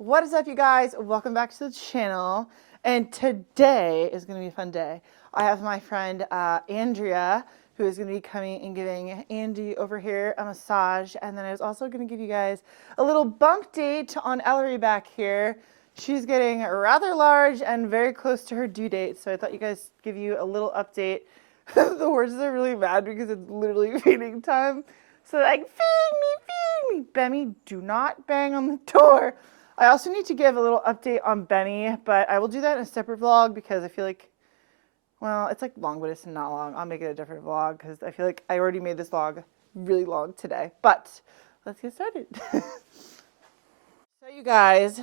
What is up, you guys? Welcome back to the channel. And today is going to be a fun day. I have my friend Andrea, who is going to be coming and giving Andy over here a massage. And then I was also going to give you guys a little bump date on Ellery back here. She's getting rather large and very close to her due date. So I thought you guys give you a little update. The horses are really mad because it's literally feeding time. So they're like, feed me. Bemmy, do not bang on the door. I also need to give a little update on Benny, but I will do that in a separate vlog because I feel like, well, it's like long, but it's not long. I'll make it a different vlog because I feel like I already made this vlog really long today. But let's get started. So you guys,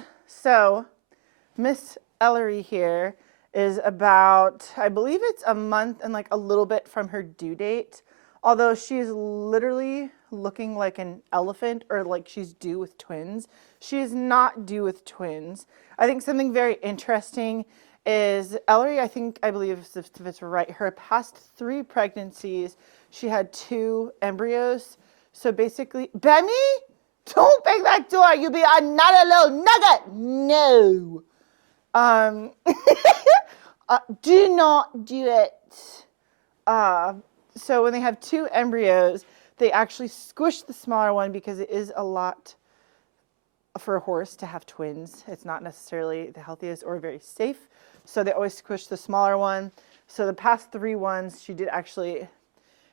Miss Ellery here is about, I believe it's a month and like a little bit from her due date. Although she's literally looking like an elephant or like she's due with twins. She is not due with twins. I think something very interesting is Ellery, I believe if it's right, her past 3 pregnancies, she had 2 embryos. So basically, Bemmy, don't bang that door. You'll be another little nugget. No. Do not do it. So when they have 2 embryos, they actually squish the smaller one because it is a lot for a horse to have twins. It's not necessarily the healthiest or very safe. So they always squish the smaller one. So the past 3 ones, she did actually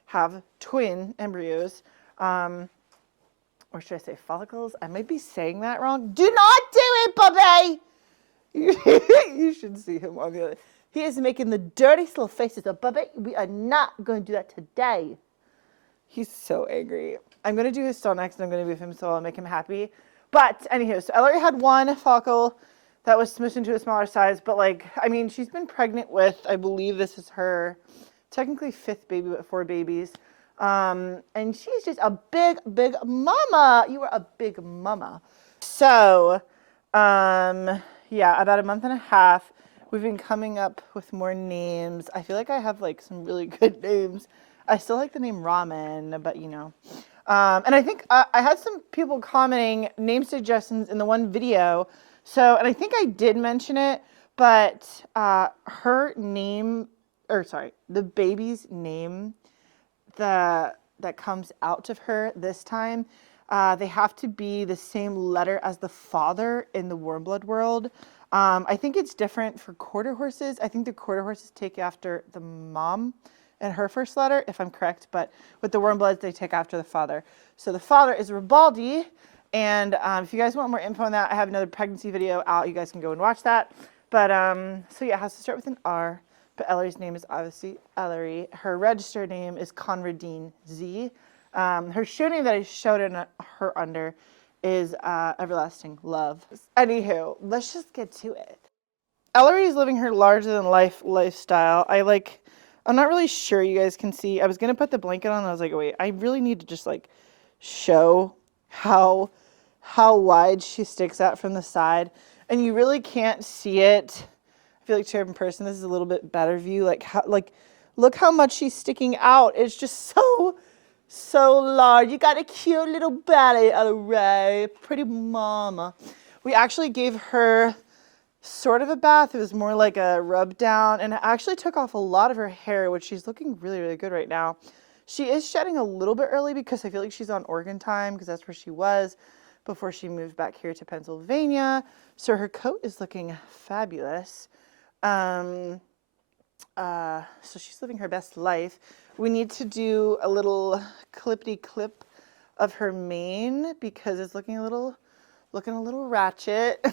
have twin embryos. Or should I say follicles? I might be saying that wrong. Do not do it, Bubby! You should see him on the other. He is making the dirtiest little faces of Bubby. We are not going to do that today. He's so angry. I'm going to do his stall next, and I'm going to move him so I'll make him happy. But anywho, so Ellery had 1 follicle that was smushed into a smaller size. But like, I mean, she's been pregnant with, I believe this is her technically 5th baby, but 4 babies. And she's just a big, big mama. You are a big mama. So, yeah, about a month and a half. We've been coming up with more names. I feel like I have like some really good names. I still like the name Ramen, but you know. And I think I had some people commenting name suggestions in the one video. So, and I think I did mention it, but her name, or sorry, the baby's name that comes out of her this time, they have to be the same letter as the father in the warm blood world. I think it's different for quarter horses. I think the quarter horses take after the mom and her first letter, if I'm correct. But with the warm bloods, they take after the father. So the father is Ribaldi. And if you guys want more info on that, I have another pregnancy video out. You guys can go and watch that. But so yeah, it has to start with an R. But Ellery's name is obviously Ellery. Her registered name is Conradine Z. Her show name that I showed her under is Everlasting Love. Anywho, let's just get to it. Ellery is living her larger than life lifestyle. I'm not really sure you guys can see. I was gonna put the blanket on and I was like, wait, I really need to just like show how wide she sticks out from the side. And you really can't see it. I feel like to in person this is a little bit better view. Look how much she's sticking out. It's just so large. You got a cute little belly, Ellery. Pretty mama. We actually gave her sort of a bath. It was more like a rub down, and it actually took off a lot of her hair, which she's looking really, really good right now. She is shedding a little bit early because I feel like she's on Oregon time because that's where she was before she moved back here to Pennsylvania. So her coat is looking fabulous. So she's living her best life. We need to do a little clippity clip of her mane because it's looking a little ratchet.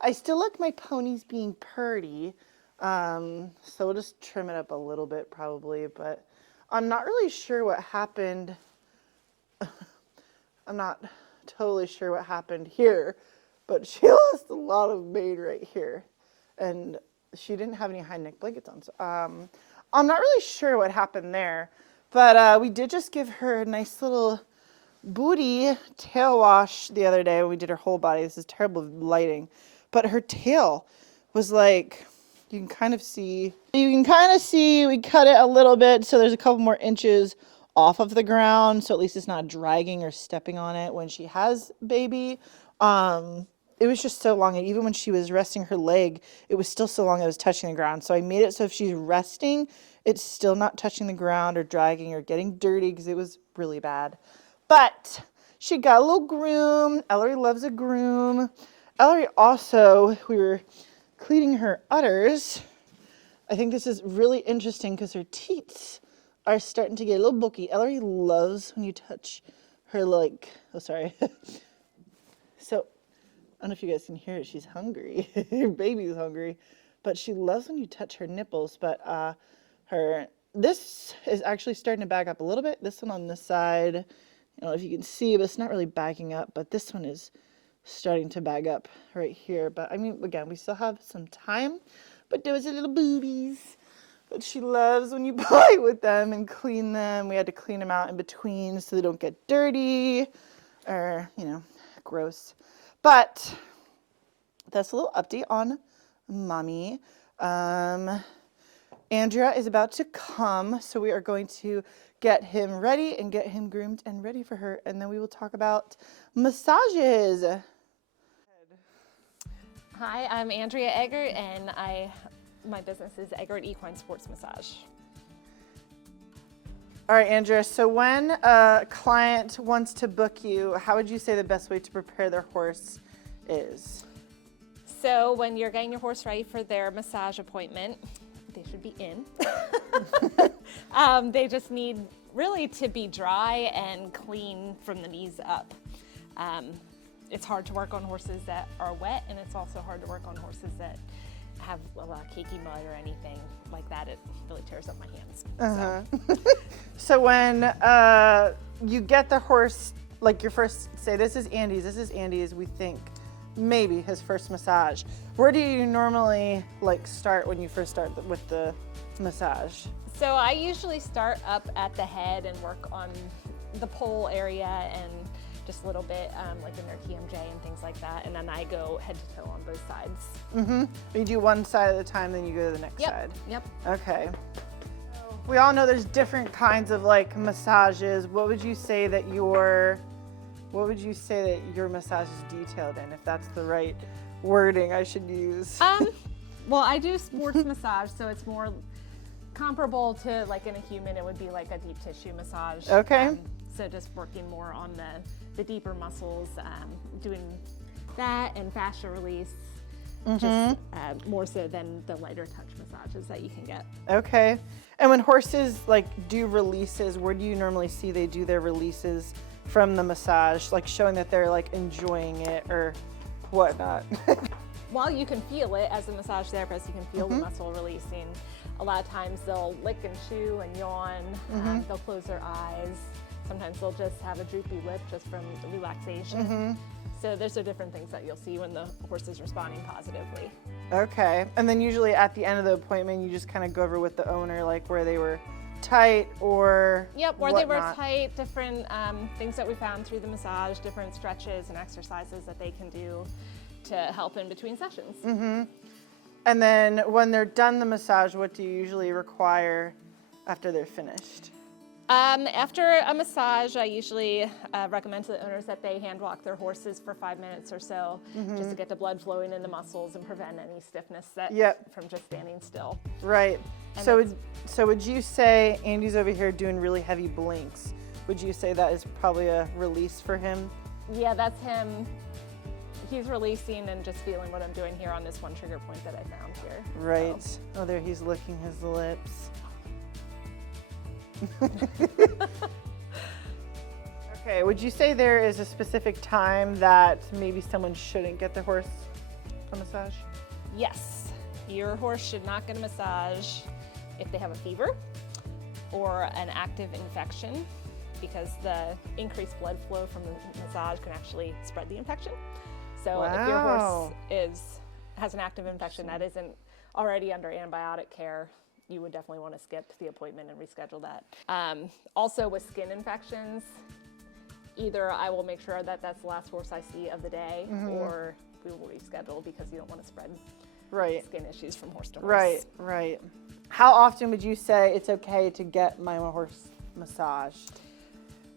I still like my ponies being purty. So we'll just trim it up a little bit probably, but I'm not really sure what happened. I'm not totally sure what happened here, but she lost a lot of mane right here. And she didn't have any high neck blankets on. So I'm not really sure what happened there, but we did just give her a nice little booty tail wash the other day when we did her whole body. This is terrible lighting, but her tail was like, you can kind of see we cut it a little bit, so there's a couple more inches off of the ground, so at least it's not dragging or stepping on it when she has baby. it was just so long. And even when she was resting her leg, it was still so long it was touching the ground. So I made it so if she's resting, it's still not touching the ground or dragging or getting dirty because it was really bad. But she got a little groom. Ellery loves a groom. Ellery also, we were cleaning her udders. I think this is really interesting because her teats are starting to get a little bulky. Ellery loves when you touch her, like, oh, sorry. So, I don't know if you guys can hear it. She's hungry. Her baby's hungry. But she loves when you touch her nipples. But this is actually starting to bag up a little bit. This one on this side, I don't know if you can see, but it's not really bagging up. But this one is starting to bag up right here. But, I mean, again, we still have some time. But those are little boobies. But she loves when you play with them and clean them. We had to clean them out in between so they don't get dirty or, you know, gross. But that's a little update on Mommy. Andrea is about to come, so we are going to get him ready and get him groomed and ready for her. And then we will talk about massages. Hi, I'm Andrea Eggert, and my business is Eggert Equine Sports Massage. All right, Andrea, so when a client wants to book you, how would you say the best way to prepare their horse is? So when you're getting your horse ready for their massage appointment, they should be in. They just need really to be dry and clean from the knees up. It's hard to work on horses that are wet, and it's also hard to work on horses that have a lot of cakey mud or anything like that. It really tears up my hands. So when you get the horse, like your first, say this is Andy's, we think maybe his first massage. Where do you normally like start when you first start with the massage? So I usually start up at the head and work on the pole area and just a little bit like in their TMJ and things like that, and then I go head to toe on both sides. Mm-hmm. You do one side at a time, then you go to the next side. Yep. Okay. We all know there's different kinds of like massages. What would you say that your massage is detailed in, if that's the right wording I should use? Well, I do sports massage, so it's more comparable to like in a human, it would be like a deep tissue massage. Okay. So just working more on the deeper muscles, doing that and fascia release, just more so than the lighter touch massages that you can get. Okay. And when horses like do releases, where do you normally see they do their releases from the massage, like showing that they're like enjoying it or whatnot? Well, you can feel it as a massage therapist. You can feel the muscle releasing. A lot of times they'll lick and chew and yawn. They'll close their eyes. Sometimes they'll just have a droopy lip just from the relaxation. So there's different things that you'll see when the horse is responding positively. Okay. And then usually at the end of the appointment, you just kind of go over with the owner, like where they were tight or Yep, where whatnot. they were tight, different things that we found through the massage, different stretches and exercises that they can do to help in between sessions. And then when they're done the massage, what do you usually require after they're finished? After a massage, I usually recommend to the owners that they hand walk their horses for 5 minutes or so, just to get the blood flowing in the muscles and prevent any stiffness from just standing still. Right. And So would you say Andy's over here doing really heavy blinks? Would you say that is probably a release for him? Yeah, that's him. He's releasing and just feeling what I'm doing here on this one trigger point that I found here. Right. So. Oh, there he's licking his lips. Okay, would you say there is a specific time that maybe someone shouldn't get their horse a massage? Yes, your horse should not get a massage if they have a fever or an active infection, because the increased blood flow from the massage can actually spread the infection. So if your horse has an active infection that isn't already under antibiotic care, you would definitely want to skip the appointment and reschedule that. Also with skin infections, either I will make sure that that's the last horse I see of the day, or we will reschedule because you don't want to spread skin issues from horse to horse. Right. How often would you say it's okay to get my horse massaged?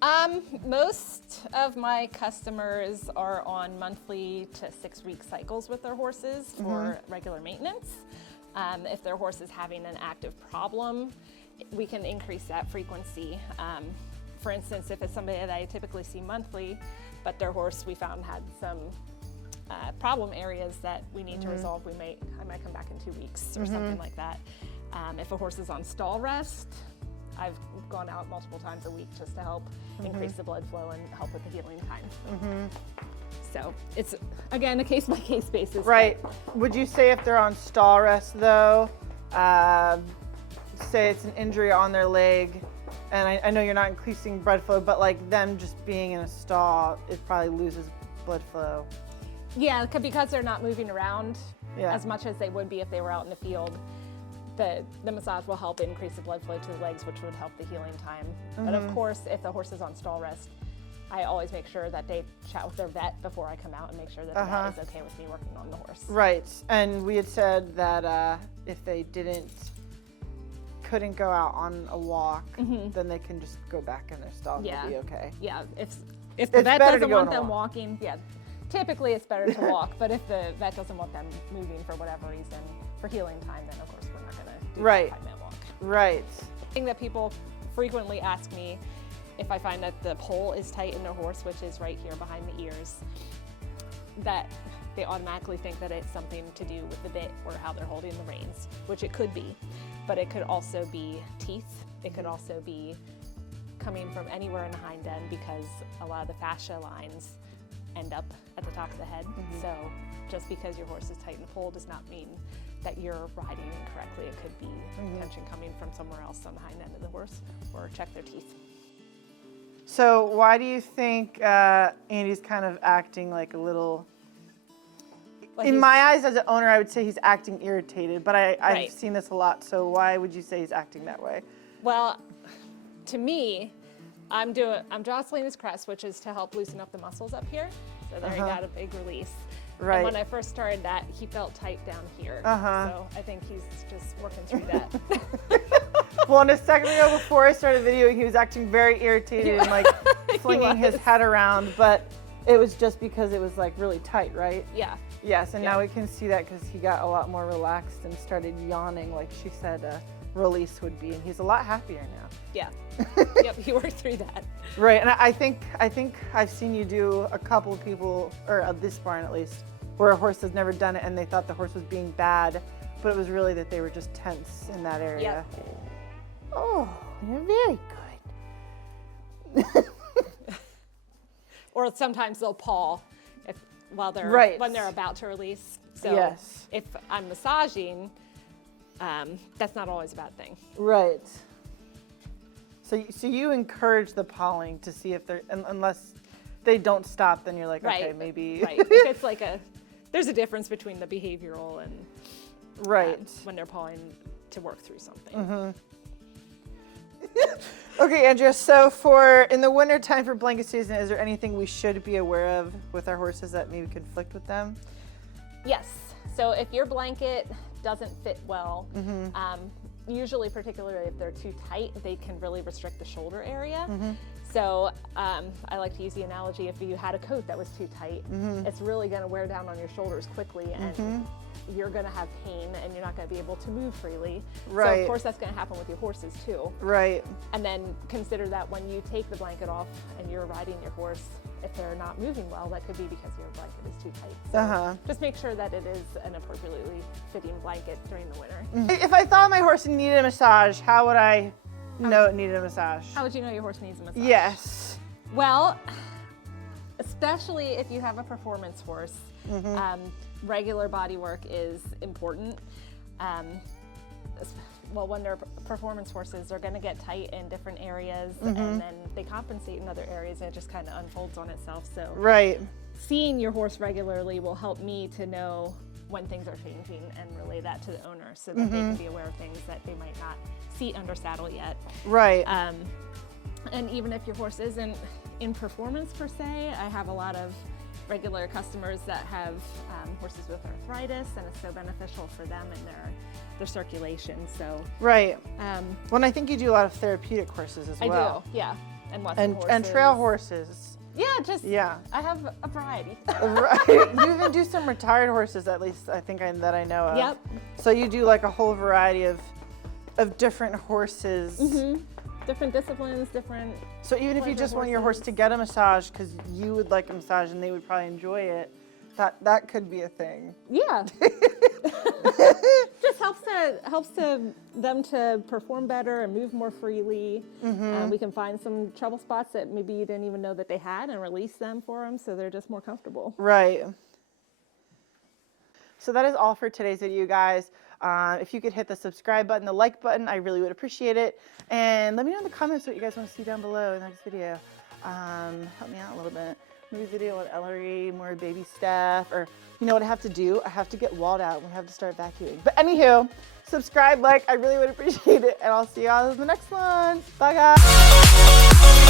Most of my customers are on monthly to 6-week cycles with their horses for regular maintenance. If their horse is having an active problem, we can increase that frequency. For instance, if it's somebody that I typically see monthly, but their horse we found had some problem areas that we need to resolve, I might come back in 2 weeks or something like that. If a horse is on stall rest, I've gone out multiple times a week just to help increase the blood flow and help with the healing time. So it's, again, a case-by-case basis. Right. Would you say if they're on stall rest though, say it's an injury on their leg, and I know you're not increasing blood flow, but like them just being in a stall, it probably loses blood flow. Yeah, because they're not moving around Yeah. as much as they would be if they were out in the field. The massage will help increase the blood flow to the legs, which would help the healing time. But of course, if the horse is on stall rest, I always make sure that they chat with their vet before I come out and make sure that the vet is okay with me working on the horse. Right. And we had said that if they couldn't go out on a walk, then they can just go back in their stall and it'll be okay. Yeah, if the vet better to doesn't go on want a them walk. walking, typically it's better to walk. But if the vet doesn't want them moving for whatever reason, for healing time, then of course we're not going to do Right. that 5-minute walk. Right. The thing that people frequently ask me, if I find that the pole is tight in their horse, which is right here behind the ears, that they automatically think that it's something to do with the bit or how they're holding the reins, which it could be, but it could also be teeth. It could also be coming from anywhere in the hind end, because a lot of the fascia lines end up at the top of the head. So just because your horse is tight in the pole does not mean that you're riding incorrectly. It could be tension coming from somewhere else on the hind end of the horse, or check their teeth. So why do you think Andy's kind of acting like a little, in my eyes as an owner, I would say he's acting irritated, but I've seen this a lot. So why would you say he's acting that way? Well, to me, I'm jostling his crest, which is to help loosen up the muscles up here. So there he got a big release. Right. And when I first started that, he felt tight down here. So I think he's just working through that. Well, and a second ago before I started videoing, he was acting very irritated and like flinging his head around, but it was just because it was like really tight, right? Yeah. Yes, and now we can see that because he got a lot more relaxed and started yawning like she said release would be, and he's a lot happier now. Yeah. Yep, he worked through that. Right, and I think I've seen you do a couple of people, or at this barn at least, where a horse has never done it and they thought the horse was being bad, but it was really that they were just tense in that area. Yep. Oh, you're very good. Or sometimes they'll paw when they're about to release. So yes. if I'm massaging, that's not always a bad thing. Right. So you encourage the pawing to see if they're, unless they don't stop, then you're like, okay, maybe. Right. If it's like there's a difference between the behavioral and when they're pawing to work through something. Okay, Andrea, so in the winter time for blanket season, is there anything we should be aware of with our horses that maybe conflict with them? Yes. So if your blanket doesn't fit well, usually, particularly if they're too tight, they can really restrict the shoulder area. So I like to use the analogy, if you had a coat that was too tight, it's really going to wear down on your shoulders quickly, and you're going to have pain, and you're not going to be able to move freely. Right. So of course that's going to happen with your horses too. Right. And then consider that when you take the blanket off and you're riding your horse, if they're not moving well, that could be because your blanket is too tight. So just make sure that it is an appropriately fitting blanket during the winter. If I thought my horse needed a massage, how would I know it needed a massage? How would you know your horse needs a massage? Yes. Well, especially if you have a performance horse, regular body work is important. Well, when they're performance horses, they're going to get tight in different areas, and then they compensate in other areas, and it just kind of unfolds on itself. So seeing your horse regularly will help me to know when things are changing and relay that to the owner, so that they can be aware of things that they might not see under saddle yet. Right. And even if your horse isn't in performance per se, I have a lot of regular customers that have horses with arthritis, and it's so beneficial for them and their circulation. So right. Well, I think you do a lot of therapeutic horses as well. I do, yeah. and lesson horses. And trail horses. Yeah, I have a variety. Right. You even do some retired horses, at least I think that I know of. Yep. So you do like a whole variety of different horses. Mm-hmm. Different disciplines, different. So even if you just want your horse to get a massage because you would like a massage and they would probably enjoy it, that could be a thing. Yeah. Just helps them to perform better and move more freely. Mm-hmm. We can find some trouble spots that maybe you didn't even know that they had and release them for them so they're just more comfortable. Right. So that is all for today's video, guys. If you could hit the subscribe button, the like button, I really would appreciate it. And let me know in the comments what you guys want to see down below in the next video. Help me out a little bit. Maybe a video on Ellery, more baby stuff, or you know what I have to do? I have to get walled out. We have to start vacuuming. But anywho, subscribe, like, I really would appreciate it. And I'll see y'all in the next one. Bye, guys.